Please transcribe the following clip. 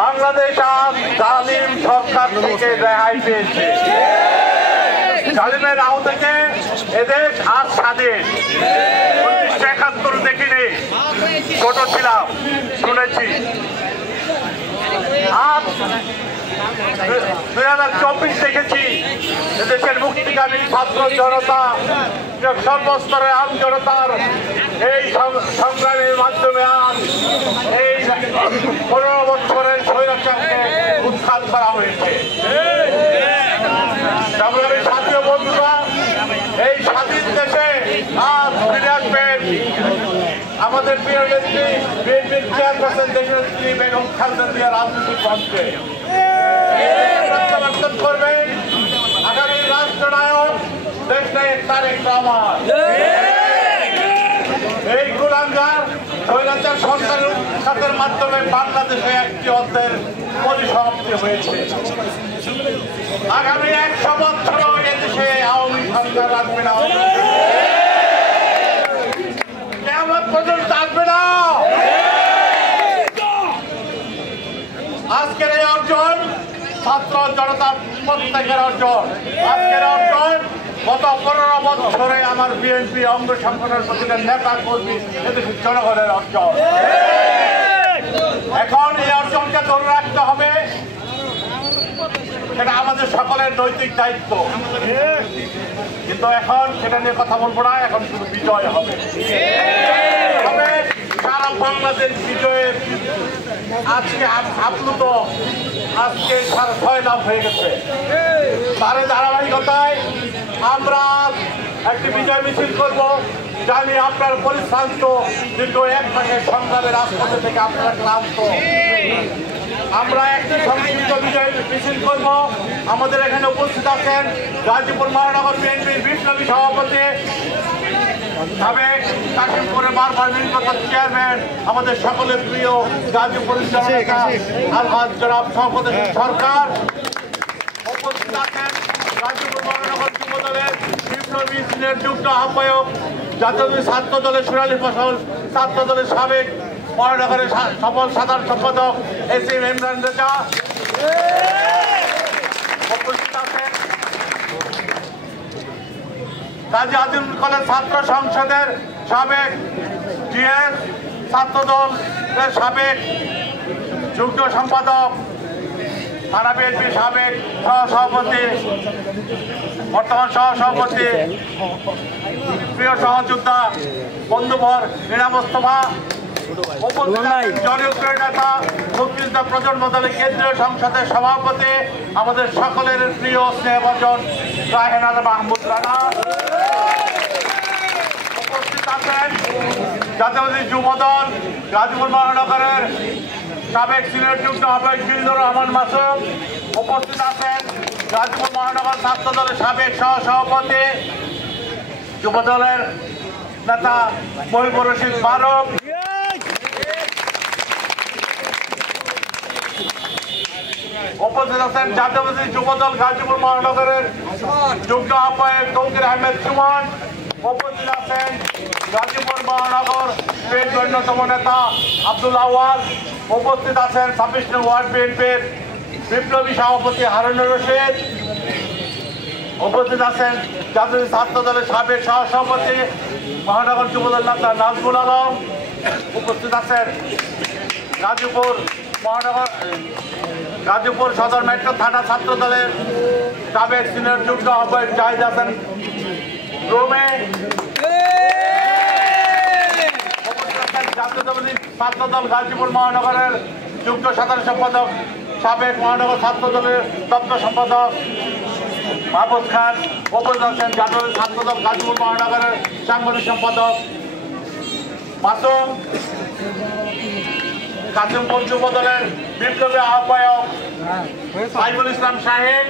বাংলাদেশ আজ জালিম সরকার থেকে রেহাই পেয়েছে। জালিমের আও থেকে এদেশ আজ স্বাধীন। 1971 দেখিনি, ছোট ছিলাম, শুনেছি। আজ 2024 দেখেছি এদেশের মুক্তিকামী ছাত্র জনতা, সর্বস্তরের আম জনতার এই সংগ্রামের মাধ্যমে আজ এই 15 বছরের স্বৈরাচারকে উৎখাত করা হয়েছে। সংগ্রামী ছাত্র বন্ধুরা, এই স্বাধীন দেশে আজ ফিরে আসবেন আমাদের প্রিয় নেত্রী বিএনপির চেয়ারপারসন দেশনেত্রী বেগম খালেদা জিয়া রাজনৈতিক মঞ্চে প্রত্যাবর্তন করবেন আগামী রাষ্ট্রনায়ক দেশনায়ক তারেক রহমান। এই কুলাঙ্গার স্বৈরাচার সরকারের উৎখাতের মাধ্যমে বাংলাদেশে একটি অধ্যায়ের পরিসমাপ্তি হয়েছে। আগামী 100 বছরও এদেশে আওয়ামী সরকার আসবে না, কেমন পর্যন্ত আসবে না। আজকের এই অর্জন ছাত্র জনতার প্রত্যেকের অর্জন। আজকের অর্জন গত 15 বছরে আমার বিএনপি অঙ্গ সংগঠনের প্রতিটা নেতা কর্মী এদেশের জনগণের অর্জন। এখন এই অর্জনকে ধরে রাখতে হবে, এটা আমাদের সকলের নৈতিক দায়িত্ব। কিন্তু এখন সেটা নিয়ে কথা বলবো না, এখন শুধু বিজয় হবে। সারা বাংলাদেশ বিজয়ের আজকে আপ্লুত, আজকে 6.5 লাখ হয়ে গেছে। তার ধারাবাহিকতায় আমরা একটি বিজয় মিছিল করব। জানি আপনার পরিশ্রান্ত, দীর্ঘ 1 মাসের সংগ্রামের রাজপথে থেকে আপনারা ক্লান্ত। আমরা একটি সংক্ষিপ্ত বিজয় মিছিল করব। আমাদের এখানে উপস্থিত আছেন গাজীপুর মহানগর বিএনপির বিপ্লবী সভাপতি, সাবেক কাশিমপুরের বারবার নির্বাচিত চেয়ারম্যান, আমাদের সকলের প্রিয় গাজীপুর আলহাজ জনাব শওকত সরকার। উপস্থিত আছেন গাজীপুর মহানগর যুব দলের বিপ্লবী দিনের যুগ্ম আহ্বায়ক, জাতীয় ছাত্র দলের সোনালী ফসল ছাত্র দলের সাবেক মহানগরের সফল সাধারণ সম্পাদক এসএম ইমরান রেজা। উপস্থিত আছেন কাজী আজিমুল কলেজ ছাত্র সংসদের সাবেক জিএস, ছাত্র দলের সাবেক যুগ্ম সম্পাদক, থানা বিএনপির সাবেক সহসভাপতি, বর্তমান সহসভাপতি, প্রিয় সহযোদ্ধা বন্ধুভর মীরা মোস্তফা। জনপ্রিয় নেতা মুক্তিযোদ্ধা প্রজন্ম দলের কেন্দ্রীয় সংসদের সভাপতি, আমাদের সকলের প্রিয় স্নেহভাজন রাহেন আল মাহমুদ রানা। উপস্থিত আছেন জাতীয়বাদী যুব দল গাজীপুর মহানগরের সাবেক সিনিয়র যুগ্ম আহ্বায়ক জিল্লুর রহমান মাসুম। উপস্থিত আছেন গাজীপুর মহানগর ছাত্র দলের সাবেক সহসভাপতি, যুব দলের নেতা মহিবুর রশিদ ফারুক। উপস্থিত আছেন জাতীয়বাদী যুব দল গাজীপুর মহানগরের যুগ্ম আহ্বায়ক তৌকির আহমেদ সুমন। উপস্থিত আছেন গাজীপুর মহানগর বিএনপির অন্যতম নেতা আব্দুল আওয়াল। উপস্থিত আছেন 26 নং ওয়ার্ড বিএনপির বিপ্লবী সভাপতি হারুনুর রশিদ। উপস্থিত আছেন জাতীয় ছাত্র দলের সাবেক সহসভাপতি মহানগর যুব দল নেতা নাজমুল আলম। উপস্থিত আছেন গাজীপুর সদর মেট্রো থানা ছাত্র দলের সাবেক সিনিয়র যুগ্ম আহ্বায়ক জাহিদ হাসান রোমে। জাতীয়তাবাদী ছাত্র দল গাজীপুর মহানগরের যুগ্ম সাধারণ সম্পাদক, সাবেক মহানগর ছাত্র দলের দপ্তর সম্পাদক মাহবুব খান। উপস্থিত আছেন জাতীয় ছাত্র দল গাজীপুর মহানগরের সাংগঠনিক সম্পাদক মাসুম। কাশিমপুর যুব দলের বিপ্লবী আহ্বায়ক সাইফুল ইসলাম শাহিন।